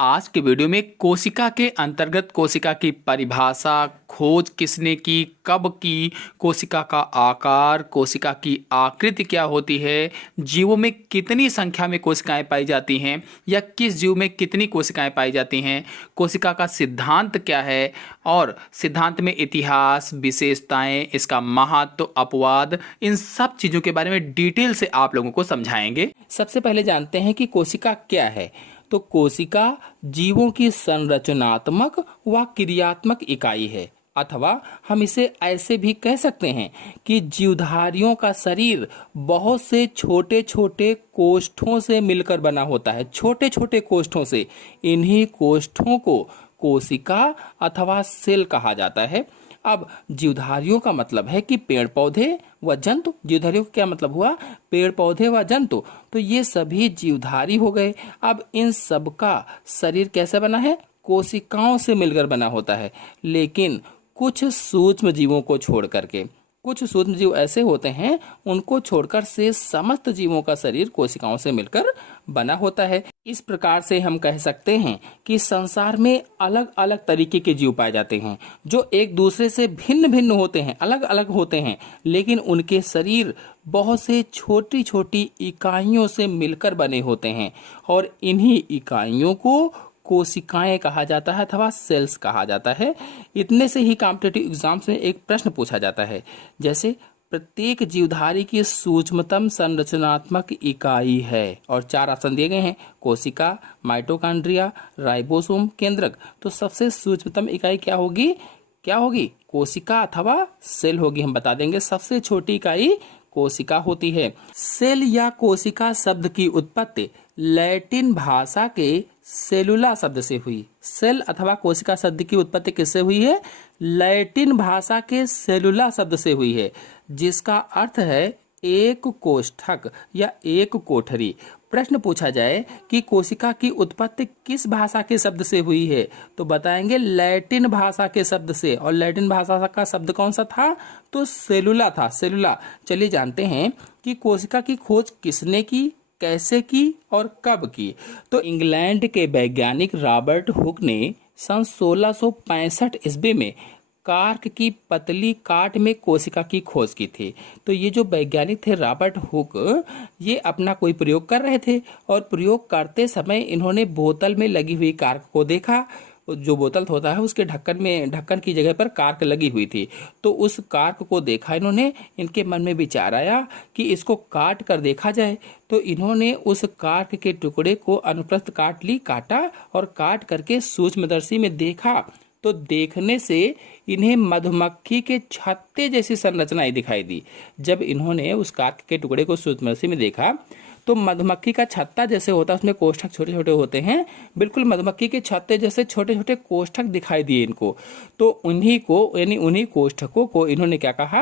आज के वीडियो में कोशिका के अंतर्गत कोशिका की परिभाषा, खोज किसने की, कब की, कोशिका का आकार, कोशिका की आकृति क्या होती है, जीवों में कितनी संख्या में कोशिकाएं पाई जाती हैं या किस जीव में कितनी कोशिकाएं पाई जाती हैं, कोशिका का सिद्धांत क्या है और सिद्धांत में इतिहास, विशेषताएं, इसका महत्व, अपवाद, इन सब चीज़ों के बारे में डिटेल से आप लोगों को समझाएंगे। सबसे पहले जानते हैं कि कोशिका क्या है। तो कोशिका जीवों की संरचनात्मक व क्रियात्मक इकाई है, अथवा हम इसे ऐसे भी कह सकते हैं कि जीवधारियों का शरीर बहुत से छोटे छोटे कोष्ठों से मिलकर बना होता है। छोटे छोटे कोष्ठों से, इन्हीं कोष्ठों को कोशिका अथवा सेल कहा जाता है। अब जीवधारियों का मतलब है कि पेड़ पौधे व जंतु। जीवधारियों का क्या मतलब हुआ? पेड़ पौधे व जंतु। तो ये सभी जीवधारी हो गए। अब इन सब का शरीर कैसे बना है? कोशिकाओं से मिलकर बना होता है। लेकिन कुछ सूक्ष्म जीवों को छोड़ करके, कुछ सूक्ष्म जीव ऐसे होते हैं, उनको छोड़कर से समस्त जीवों का शरीर कोशिकाओं से मिलकर बना होता है। इस प्रकार से हम कह सकते हैं कि संसार में अलग अलग तरीके के जीव पाए जाते हैं जो एक दूसरे से भिन्न भिन्न होते हैं, अलग अलग होते हैं, लेकिन उनके शरीर बहुत से छोटी छोटी इकाइयों से मिलकर बने होते हैं और इन्हीं इकाइयों को कोशिकाएं कहा जाता है अथवा सेल्स कहा जाता है। इतने से ही कॉम्पिटिटिव एग्जाम्स में एक प्रश्न पूछा जाता है, जैसे प्रत्येक जीवधारी की सूक्ष्मतम संरचनात्मक इकाई है, और 4 ऑप्शन दिए गए हैं: कोशिका, माइटोकॉन्ड्रिया, राइबोसोम, केंद्रक। तो सबसे सूक्ष्मतम इकाई क्या होगी? कोशिका अथवा सेल होगी। हम बता देंगे, सबसे छोटी इकाई कोशिका होती है। सेल या कोशिका शब्द की उत्पत्ति लैटिन भाषा के सेलुला शब्द से हुई। सेल अथवा कोशिका शब्द की उत्पत्ति किससे हुई है? लैटिन भाषा के सेलुला शब्द से हुई है, जिसका अर्थ है एक कोष्ठक या एक कोठरी। प्रश्न पूछा जाए कि कोशिका की उत्पत्ति किस भाषा के शब्द से हुई है, तो बताएंगे लैटिन भाषा के शब्द से। और लैटिन भाषा का शब्द कौन सा था? तो सेलुला था, सेलुला। चलिए जानते हैं कि कोशिका की खोज किसने की, कैसे की और कब की। तो इंग्लैंड के वैज्ञानिक रॉबर्ट हुक ने सन 1665 ईस्वी में कार्क की पतली काट में कोशिका की खोज की थी। तो ये जो वैज्ञानिक थे रॉबर्ट हुक, ये अपना कोई प्रयोग कर रहे थे और प्रयोग करते समय इन्होंने बोतल में लगी हुई कार्क को देखा। जो बोतल होता है उसके ढक्कन की जगह पर कार्क लगी हुई थी। तो उस कार्क को देखा इन्होंने, इनके मन में विचार आया कि इसको काट कर देखा जाए। तो इन्होंने उस कार्क के टुकड़े को अनुप्रस्थ काटा और काट करके सूक्ष्मदर्शी में देखा। तो देखने से इन्हें मधुमक्खी के छत्ते जैसी संरचनाएं दिखाई दी। जब इन्होंने उस कार्क के टुकड़े को सूक्ष्मदर्शी में देखा तो मधुमक्खी का छत्ता जैसे होता है, उसमें कोष्ठक छोटे छोटे होते हैं, बिल्कुल मधुमक्खी के छत्ते जैसे छोटे छोटे कोष्ठक दिखाई दिए इनको। तो उन्हीं कोष्ठकों को इन्होंने क्या कहा,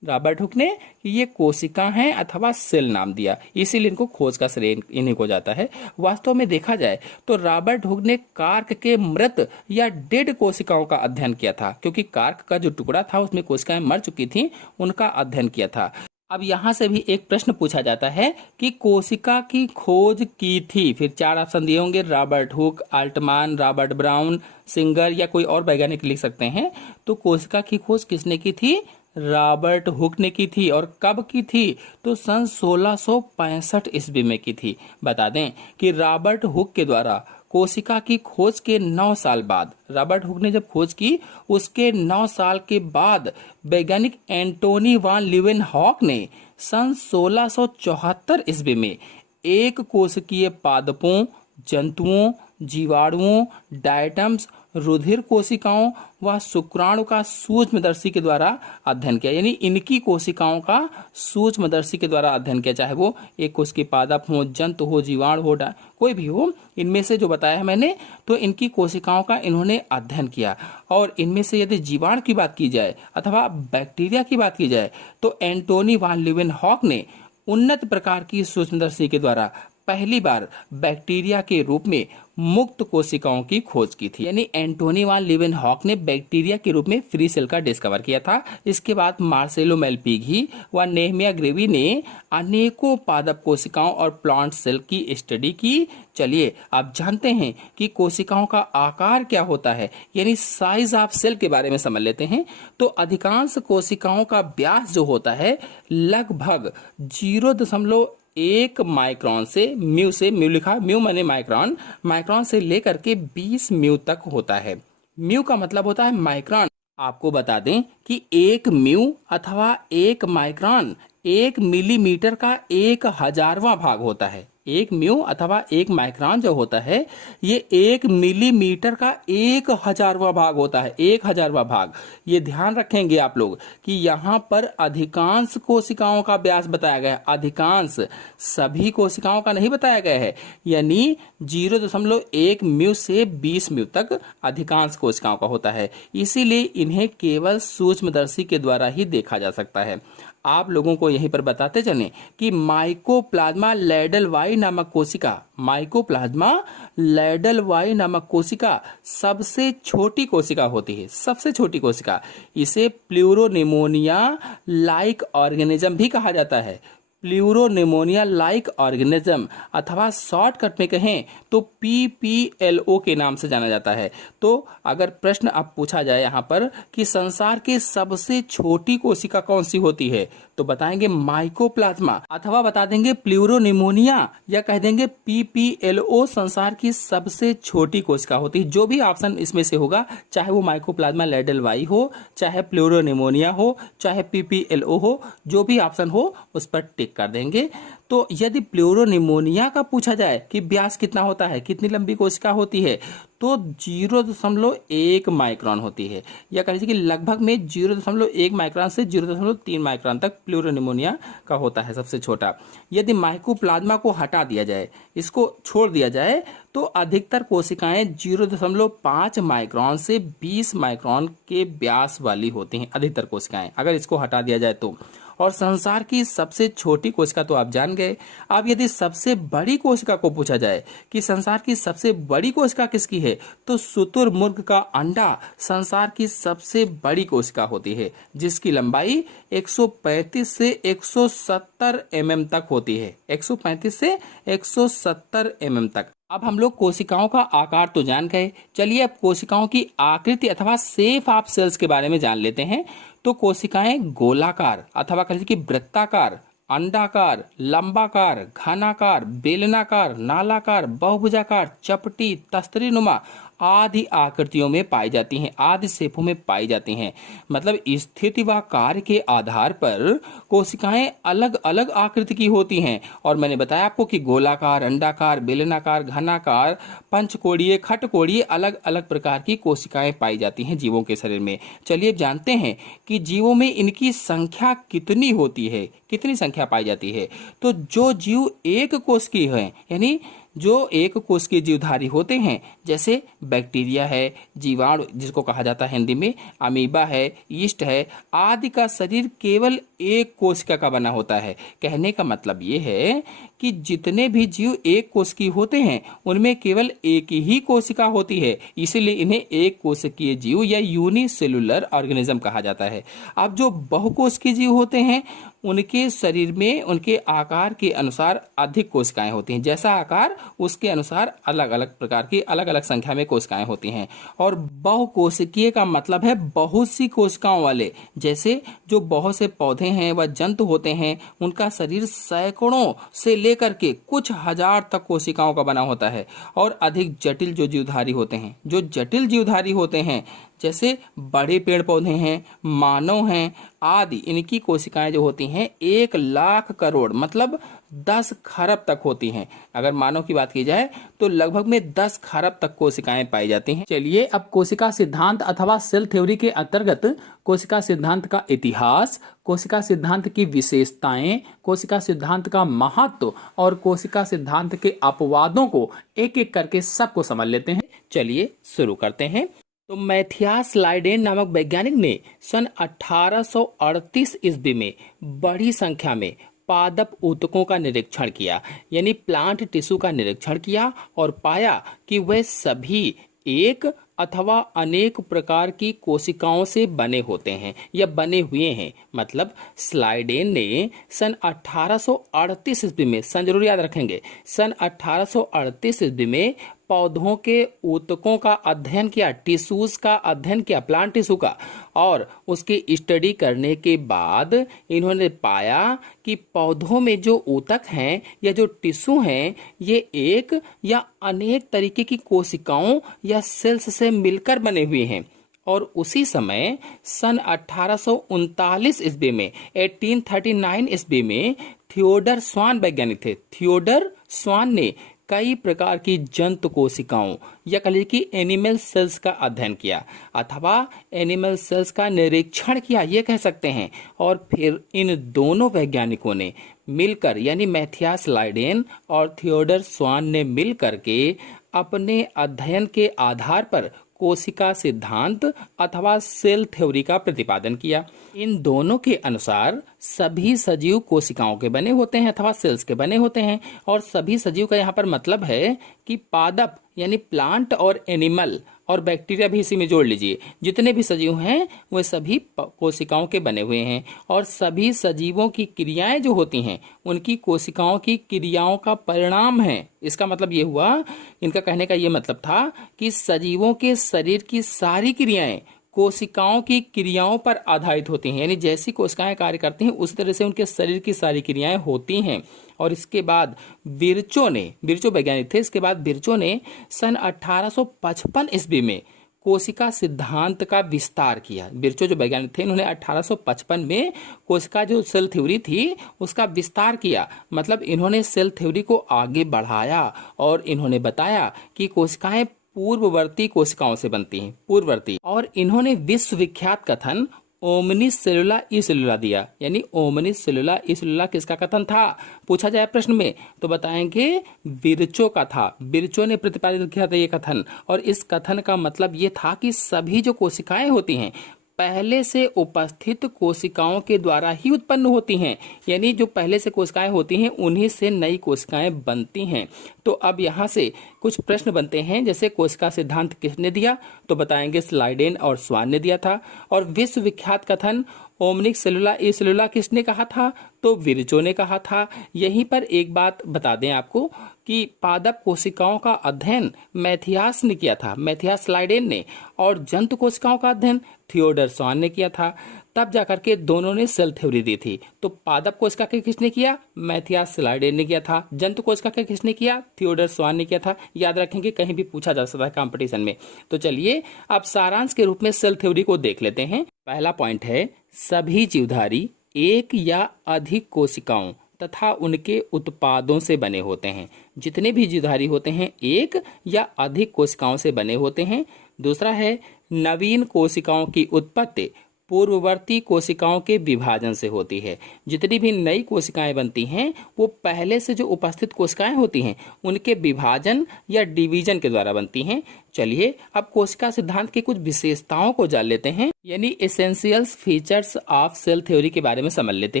रॉबर्ट हुक ने, कि ये कोशिका हैं अथवा सेल नाम दिया। इसीलिए इनको खोज का श्रेय इन्हीं को जाता है। वास्तव में देखा जाए तो रॉबर्ट हुक ने कार्क के मृत या डेड कोशिकाओं का अध्ययन किया था, क्योंकि कार्क का जो टुकड़ा था उसमें कोशिकाएं मर चुकी थी, उनका अध्ययन किया था। अब यहाँ से भी एक प्रश्न पूछा जाता है कि कोशिका की खोज की थी। फिर 4 ऑप्शन दिए होंगे: Robert Hooke, Altman, Robert Brown, Singer, या कोई और वैज्ञानिक लिख सकते हैं। तो कोशिका की खोज किसने की थी? रॉबर्ट हुक ने की थी। और कब की थी? तो सन 1665 ईस्वी में की थी। बता दें कि रॉबर्ट हुक के द्वारा कोशिका की खोज के 9 साल बाद, रॉबर्ट हुक ने जब खोज की उसके 9 साल के बाद वैज्ञानिक एंटोनी वान लीeuwenhoek ने सन 1674 ईस्वी में एक कोशिकीय पादपों, जंतुओं, जीवाणुओं, डायटम्स, रुधिर कोशिकाओं व शुक्राणु का सूक्ष्मदर्शी के द्वारा अध्ययन किया। यानी इनकी कोशिकाओं का सूक्ष्मदर्शी के द्वारा अध्ययन किया, चाहे वो एक कोशिकीय पादप हो, जंतु हो, जीवाणु हो, कोई भी हो, इनमें से जो बताया मैंने, तो इनकी कोशिकाओं का इन्होंने अध्ययन किया। और इनमें से यदि जीवाणु की बात की जाए अथवा बैक्टीरिया की बात की जाए तो एंटोनी वान लीeuwenhoek ने उन्नत प्रकार की सूक्ष्मदर्शी के द्वारा पहली बार बैक्टीरिया के रूप में मुक्त कोशिकाओं की खोज की थी। यानी एंटोनी वान लीवेनहॉक ने बैक्टीरिया के रूप में फ्री सेल का डिस्कवर किया था। इसके बाद मार्सेलो मेलपिगी व नेहमिया ग्रेवी ने अनेकों पादप कोशिकाओं और प्लांट सेल की स्टडी की। चलिए अब जानते हैं कि कोशिकाओं का आकार क्या होता है, यानी साइज ऑफ सेल के बारे में समझ लेते हैं। तो अधिकांश कोशिकाओं का व्यास जो होता है लगभग 0.1 माइक्रोन से म्यू लिखा, म्यू माने माइक्रोन, माइक्रोन से लेकर के 20 म्यू तक होता है। म्यू का मतलब होता है माइक्रोन। आपको बता दें कि 1 म्यू अथवा 1 माइक्रोन 1 मिलीमीटर का 1,000वां भाग होता है। 1 म्यू अथवा 1 माइक्रोन जो होता है ये 1 मिलीमीटर का 1,000वां भाग होता है, 1,000वां भाग। ये ध्यान रखेंगे आप लोग कि यहाँ पर अधिकांश कोशिकाओं का व्यास बताया गया है, अधिकांश, सभी कोशिकाओं का नहीं बताया गया है। यानी 0.1 म्यू से 20 म्यू तक अधिकांश कोशिकाओं का होता है। इसीलिए इन्हें केवल सूक्ष्मदर्शी के द्वारा ही देखा जा सकता है। आप लोगों को यहीं पर बताते चलें कि माइकोप्लाज्मा लैडलवाई नामक कोशिका, माइकोप्लाज्मा लैडलवाई नामक कोशिका सबसे छोटी कोशिका होती है, सबसे छोटी कोशिका। इसे प्लूरोनिमोनिया लाइक ऑर्गेनिज्म भी कहा जाता है, प्लूरोनिमोनिया लाइक ऑर्गेनिज्म, अथवा शॉर्टकट में कहें तो PPLO के नाम से जाना जाता है। तो अगर प्रश्न अब पूछा जाए यहाँ पर कि संसार की सबसे छोटी कोशिका कौन सी होती है, तो बताएंगे माइकोप्लाज्मा, अथवा बता देंगे प्लूरोनिमोनिया, या कह देंगे PPLO संसार की सबसे छोटी कोशिका होती है। जो भी ऑप्शन इसमें से होगा, चाहे वो माइकोप्लाज्मा लैडलवाई हो, चाहे प्लूरोनिमोनिया हो, चाहे PPLO हो, जो भी ऑप्शन हो उस पर टिक कर देंगे। तो यदि प्लूरोनिमोनिया का पूछा जाए कि व्यास कितना होता है, कितनी लंबी कोशिका होती है, तो 0.1 माइक्रोन होती है, या कह लीजिए कि लगभग में 0.1 माइक्रोन से 0.3 माइक्रोन तक प्लूरोनिमोनिया का होता है सबसे छोटा। यदि माइकोप्लाज्मा को हटा दिया जाए, इसको छोड़ दिया जाए, तो अधिकतर कोशिकाएं 0.5 माइक्रोन से 20 माइक्रोन के व्यास वाली होती हैं, अधिकतर कोशिकाएं, अगर इसको हटा दिया जाए तो। और संसार की सबसे छोटी कोशिका तो आप जान गए। अब यदि सबसे बड़ी कोशिका को पूछा जाए कि संसार की सबसे बड़ी कोशिका किसकी है, तो शुतुरमुर्ग का अंडा संसार की सबसे बड़ी कोशिका होती है, जिसकी लंबाई 135 से 170 mm तक होती है, 135 से 170 mm तक। अब हम लोग कोशिकाओं का आकार तो जान गए। चलिए अब कोशिकाओं की आकृति अथवा शेप ऑफ सेल्स के बारे में जान लेते हैं। तो कोशिकाएं गोलाकार अथवा कह लीजिए कि वृत्ताकार, अंडाकार, लंबाकार, घनाकार, बेलनाकार, नालाकार, बहुभुजाकार, चपटी, तस्तरीनुमा आदि आकृतियों में पाई जाती हैं, आदि शेपों में पाई जाती हैं। मतलब स्थिति व कार्य के आधार पर कोशिकाएं अलग अलग आकृति की होती हैं। और मैंने बताया आपको कि गोलाकार, अंडाकार, बेलनाकार, घनाकार, पंचकोणीय, खटकोणीय अलग अलग प्रकार की कोशिकाएं पाई जाती हैं जीवों के शरीर में। चलिए जानते हैं कि जीवों में इनकी संख्या कितनी होती है, कितनी संख्या पाई जाती है। तो जो जीव एक कोश की है, यानी जो एक कोश के जीवधारी होते हैं, जैसे बैक्टीरिया है, जीवाणु जिसको कहा जाता है हिंदी में, अमीबा है, यीस्ट है आदि का शरीर केवल एक कोशिका का बना होता है। कहने का मतलब ये है कि जितने भी जीव एक कोश की होते हैं उनमें केवल एक ही कोशिका होती है, इसीलिए इन्हें एक कोशिकीय जीव या यूनिसेलुलर ऑर्गेनिज्म कहा जाता है। अब जो बहुकोशिकीय जीव होते हैं उनके शरीर में उनके आकार के अनुसार अधिक कोशिकाएं होती हैं, जैसा आकार उसके अनुसार अलग अलग प्रकार की अलग अलग संख्या में कोशिकाएं होती हैं। और बहुकोशिकीय का मतलब है बहुत सी कोशिकाओं वाले। जैसे जो बहुत से पौधे हैं व जंतु होते हैं उनका शरीर सैकड़ों से लेकर के कुछ हजार तक कोशिकाओं का बना होता है। और अधिक जटिल जो जीवधारी होते हैं, जो जटिल जीवधारी होते हैं जैसे बड़े पेड़ पौधे हैं, मानव हैं आदि, इनकी कोशिकाएं जो होती हैं 1 लाख करोड़ मतलब 10 खरब तक होती हैं। अगर मानव की बात की जाए तो लगभग में 10 खरब तक कोशिकाएं पाई जाती हैं। चलिए अब कोशिका सिद्धांत अथवा सेल थ्योरी के अंतर्गत कोशिका सिद्धांत का इतिहास, कोशिका सिद्धांत की विशेषताएं, कोशिका सिद्धांत का महत्व और कोशिका सिद्धांत के अपवादों को एक एक करके सबको समझ लेते हैं। चलिए शुरू करते हैं। तो मैथियास लाइडेन नामक वैज्ञानिक ने सन 1838 ईस्वी में बड़ी संख्या में पादप ऊतकों का निरीक्षण किया, यानी प्लांट टिश्यू का निरीक्षण किया और पाया कि वह सभी एक अथवा अनेक प्रकार की कोशिकाओं से बने होते हैं या बने हुए हैं। मतलब स्लाइडेन ने सन 1838 ईस्वी में, सन जरूर याद रखेंगे, सन 1838 ईस्वी में पौधों के ऊतकों का अध्ययन किया, टिश्यूज का अध्ययन किया, प्लांट टिश्यू का, और उसकी स्टडी करने के बाद इन्होंने पाया कि पौधों में जो ऊतक हैं या जो टिश्यू हैं ये एक या अनेक तरीके की कोशिकाओं या सेल्स से मिलकर बने हुए हैं। और उसी समय सन 1839 ईस्वी में, 1839 ईस्वी में थियोडर स्वान वैज्ञानिक थे, थियोडर स्वान ने कई प्रकार की जंतु कोशिकाओं या कह लीजिए कि एनिमल सेल्स का अध्ययन किया अथवा एनिमल सेल्स का निरीक्षण किया, ये कह सकते हैं। और फिर इन दोनों वैज्ञानिकों ने मिलकर, यानी मैथियास लाइडेन और थियोडर स्वान ने मिलकर के अपने अध्ययन के आधार पर कोशिका सिद्धांत अथवा सेल थ्योरी का प्रतिपादन किया। इन दोनों के अनुसार सभी सजीव कोशिकाओं के बने होते हैं अथवा सेल्स के बने होते हैं। और सभी सजीव का यहाँ पर मतलब है कि पादप यानी प्लांट और एनिमल और बैक्टीरिया भी इसी में जोड़ लीजिए, जितने भी सजीव हैं वे सभी कोशिकाओं के बने हुए हैं। और सभी सजीवों की क्रियाएं जो होती हैं उनकी कोशिकाओं की क्रियाओं का परिणाम है। इसका मतलब ये हुआ, इनका कहने का ये मतलब था कि सजीवों के शरीर की सारी क्रियाएं कोशिकाओं की क्रियाओं पर आधारित होती हैं, यानी जैसी कोशिकाएं कार्य करती हैं उसी तरह से उनके शरीर की सारी क्रियाएं होती हैं। और इसके बाद विर्चो वैज्ञानिक थे, इसके बाद विर्चो ने सन 1855 ईस्वी में कोशिका सिद्धांत का विस्तार किया। विर्चो जो वैज्ञानिक थे इन्होंने 1855 में कोशिका जो सेल थ्योरी थी उसका विस्तार किया। मतलब इन्होंने सेल थ्योरी को आगे बढ़ाया और इन्होंने बताया कि कोशिकाएं पूर्ववर्ती कोशिकाओं से बनती हैं, पूर्ववर्ती। और इन्होंने विश्वविख्यात कथन ओमनिस सेलुला ई सेलुला दिया, यानी ओमनिस सेलुला ई सेलुला किसका कथन था पूछा जाए प्रश्न में तो बताएंगे विर्चो का था। विर्चो ने प्रतिपादित किया था ये कथन। और इस कथन का मतलब ये था कि सभी जो कोशिकाएं होती हैं पहले से उपस्थित कोशिकाओं के द्वारा ही उत्पन्न होती हैं, यानी जो पहले से कोशिकाएं होती हैं उन्हीं से नई कोशिकाएं बनती हैं। तो अब यहाँ से कुछ प्रश्न बनते हैं, जैसे कोशिका सिद्धांत किसने दिया तो बताएंगे स्लाइडेन और स्वान ने दिया था। और विश्वविख्यात कथन ओमनिक सेलुला ई सेलुला किसने कहा था तो विर्चो ने कहा था। यहीं पर एक बात बता दें आपको कि पादप कोशिकाओं का अध्ययन मैथियास ने किया था, मैथियास स्लाइडेन ने, और जंतु कोशिकाओं का अध्ययन थियोडर स्वान ने किया था। तब जाकर के दोनों ने सेल थ्योरी दी थी। तो पादप कोशिका के किसने किया मैथियास स्लाइडेन ने किया था, जंतु कोशिका के किसने किया थियोडर स्वान ने किया था। याद रखेंगे कहीं भी पूछा जा सकता है कंपटीशन में। तो चलिए अब सारांश के रूप में सेल थ्योरी को देख लेते हैं। पहला पॉइंट है सभी जीवधारी एक या अधिक कोशिकाओं तथा उनके उत्पादों से बने होते हैं। जितने भी जीवधारी होते हैं एक या अधिक कोशिकाओं से बने होते हैं। दूसरा है नवीन कोशिकाओं की उत्पत्ति पूर्ववर्ती कोशिकाओं के विभाजन से होती है। जितनी भी नई कोशिकाएं बनती हैं वो पहले से जो उपस्थित कोशिकाएं होती हैं उनके विभाजन या डिवीजन के द्वारा बनती हैं। चलिए अब कोशिका सिद्धांत की कुछ विशेषताओं को जान लेते हैं, यानी essentials features of cell theory के बारे में समझ लेते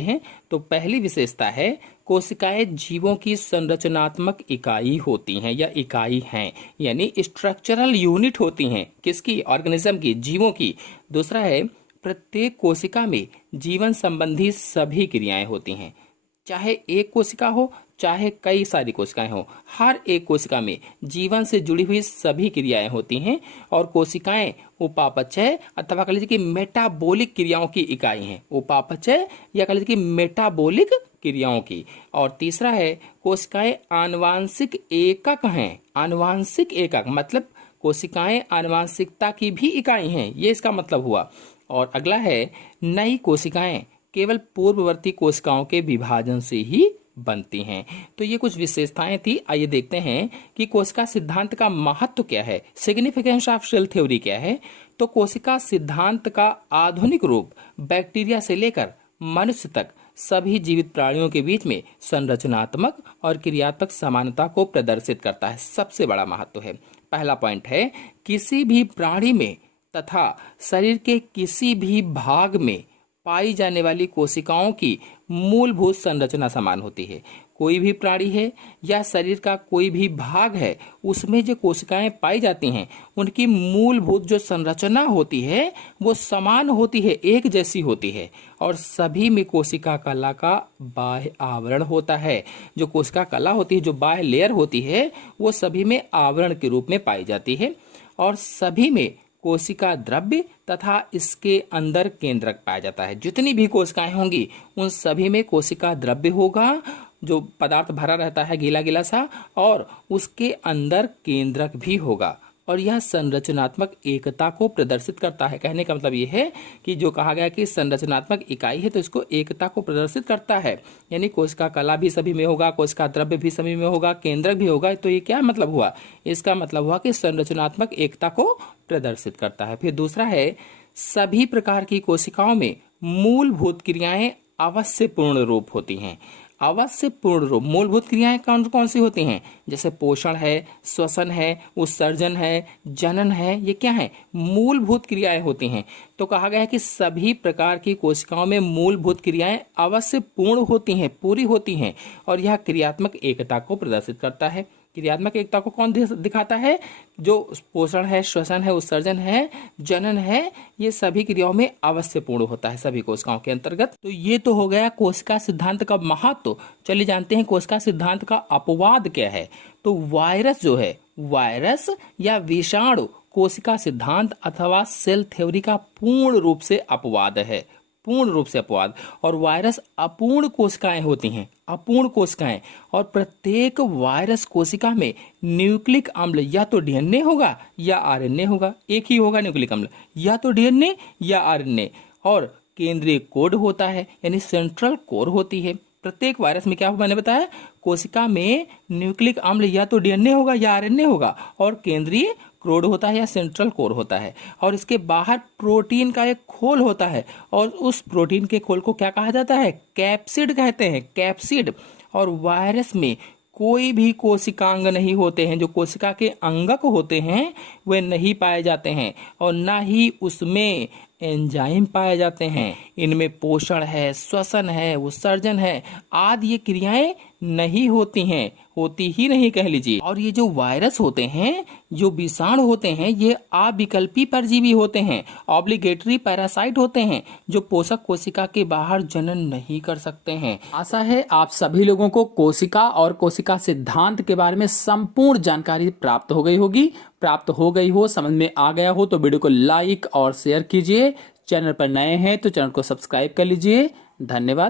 हैं। तो पहली विशेषता है कोशिकाएं जीवों की संरचनात्मक इकाई होती हैं या इकाई हैं, यानी स्ट्रक्चरल यूनिट होती हैं। किसकी ऑर्गेनिज्म की, जीवों की। दूसरा है प्रत्येक कोशिका में जीवन संबंधी सभी क्रियाएं होती हैं, चाहे एक कोशिका हो चाहे कई सारी कोशिकाएं हो, हर एक कोशिका में जीवन से जुड़ी हुई सभी क्रियाएं होती हैं। और कोशिकाएं उपापचय अथवा कह लीजिए कि मेटाबॉलिक क्रियाओं की इकाई हैं, उपापचय या कह लीजिए कि मेटाबॉलिक क्रियाओं की। और तीसरा है कोशिकाएं आनुवांशिक एकक हैं, आनुवांशिक एकक मतलब कोशिकाएं आनुवांशिकता की भी इकाई हैं, ये इसका मतलब हुआ। और अगला है नई कोशिकाएं केवल पूर्ववर्ती कोशिकाओं के विभाजन से ही बनती हैं। तो ये कुछ विशेषताएं थी। आइए देखते हैं कि कोशिका सिद्धांत का महत्व क्या है, सिग्निफिकेंस ऑफ सेल थ्योरी क्या है। तो कोशिका सिद्धांत का आधुनिक रूप बैक्टीरिया से लेकर मनुष्य तक सभी जीवित प्राणियों के बीच में संरचनात्मक और क्रियात्मक समानता को प्रदर्शित करता है। सबसे बड़ा महत्व है। पहला पॉइंट है किसी भी प्राणी में तथा शरीर के किसी भी भाग में पाई जाने वाली कोशिकाओं की मूलभूत संरचना समान होती है। कोई भी प्राणी है या शरीर का कोई भी भाग है, उसमें जो कोशिकाएं पाई जाती हैं उनकी मूलभूत जो संरचना होती है वो समान होती है, एक जैसी होती है। और सभी में कोशिका कला का बाह्य आवरण होता है। जो कोशिका कला होती है, जो बाह्य लेयर होती है, वो सभी में आवरण के रूप में पाई जाती है। और सभी में कोशिका द्रव्य तथा इसके अंदर केंद्रक पाया जाता है। जितनी भी कोशिकाएं होंगी उन सभी में कोशिका द्रव्य होगा, जो पदार्थ भरा रहता है गीला गीला सा, और उसके अंदर केंद्रक भी होगा। और यह संरचनात्मक एकता को प्रदर्शित करता है। कहने का मतलब यह है कि जो कहा गया कि संरचनात्मक इकाई है तो इसको एकता को प्रदर्शित करता है। यानी कोशिका कला भी सभी में होगा, कोशिका द्रव्य भी सभी में होगा, केंद्रक भी होगा। तो ये क्या मतलब हुआ? इसका मतलब हुआ कि संरचनात्मक एकता को प्रदर्शित करता है। फिर दूसरा है, सभी प्रकार की कोशिकाओं में मूलभूत क्रियाएं अवश्य पूर्ण रूप होती हैं। अवश्य पूर्ण रूप मूलभूत क्रियाएं कौन कौन सी होती हैं? जैसे पोषण है, श्वसन है, उत्सर्जन है, जनन है, ये क्या है? मूलभूत क्रियाएं होती हैं। तो कहा गया है कि सभी प्रकार की कोशिकाओं में मूलभूत क्रियाएं अवश्य पूर्ण होती हैं, पूरी होती हैं। और यह क्रियात्मक एकता को प्रदर्शित करता है। क्रियात्मक एकता को कौन दिखाता है? जो पोषण है, श्वसन है, उत्सर्जन है, जनन है, ये सभी क्रियाओं में अवश्य पूर्ण होता है सभी कोशिकाओं के अंतर्गत। तो ये तो हो गया कोशिका सिद्धांत का महत्व। चलिए जानते हैं कोशिका सिद्धांत का अपवाद क्या है। तो वायरस जो है, वायरस या विषाणु कोशिका सिद्धांत अथवा सेल थ्योरी का पूर्ण रूप से अपवाद है, पूर्ण रूप से अपवाद। और वायरस अपूर्ण कोशिकाएं होती हैं, अपूर्ण कोशिकाएं। और प्रत्येक वायरस कोशिका में न्यूक्लिक अम्ल या तो डीएनए होगा या आरएनए होगा। एक ही होगा न्यूक्लिक अम्ल, या तो डीएनए या आरएनए। और केंद्रीय कोड होता है, यानी सेंट्रल कोर होती है। प्रत्येक वायरस में क्या मैंने बताया, कोशिका में न्यूक्लिक अम्ल या तो डीएनए होगा या आरएनए होगा, और केंद्रीय कोड होता है या सेंट्रल कोर होता है। और इसके बाहर प्रोटीन का एक खोल होता है, और उस प्रोटीन के खोल को क्या कहा जाता है? कैप्सिड कहते हैं, कैप्सिड। और वायरस में कोई भी कोशिकांग नहीं होते हैं। जो कोशिका के अंगक होते हैं वे नहीं पाए जाते हैं, और ना ही उसमें एंजाइम पाए जाते हैं। इनमें पोषण है, श्वसन है, उत्सर्जन है आदि ये क्रियाएं नहीं होती हैं, होती ही नहीं कह लीजिए। और ये जो वायरस होते हैं, जो विषाणु होते हैं, ये अविकल्पी परजीवी होते हैं, ऑब्लिगेटरी पैरासाइट होते हैं, जो पोषक कोशिका के बाहर जनन नहीं कर सकते हैं। आशा है आप सभी लोगों को कोशिका और कोशिका सिद्धांत के बारे में संपूर्ण जानकारी प्राप्त हो गई होगी, प्राप्त हो गई हो, समझ में आ गया हो तो वीडियो को लाइक और शेयर कीजिए। चैनल पर नए हैं तो चैनल को सब्सक्राइब कर लीजिए। धन्यवाद।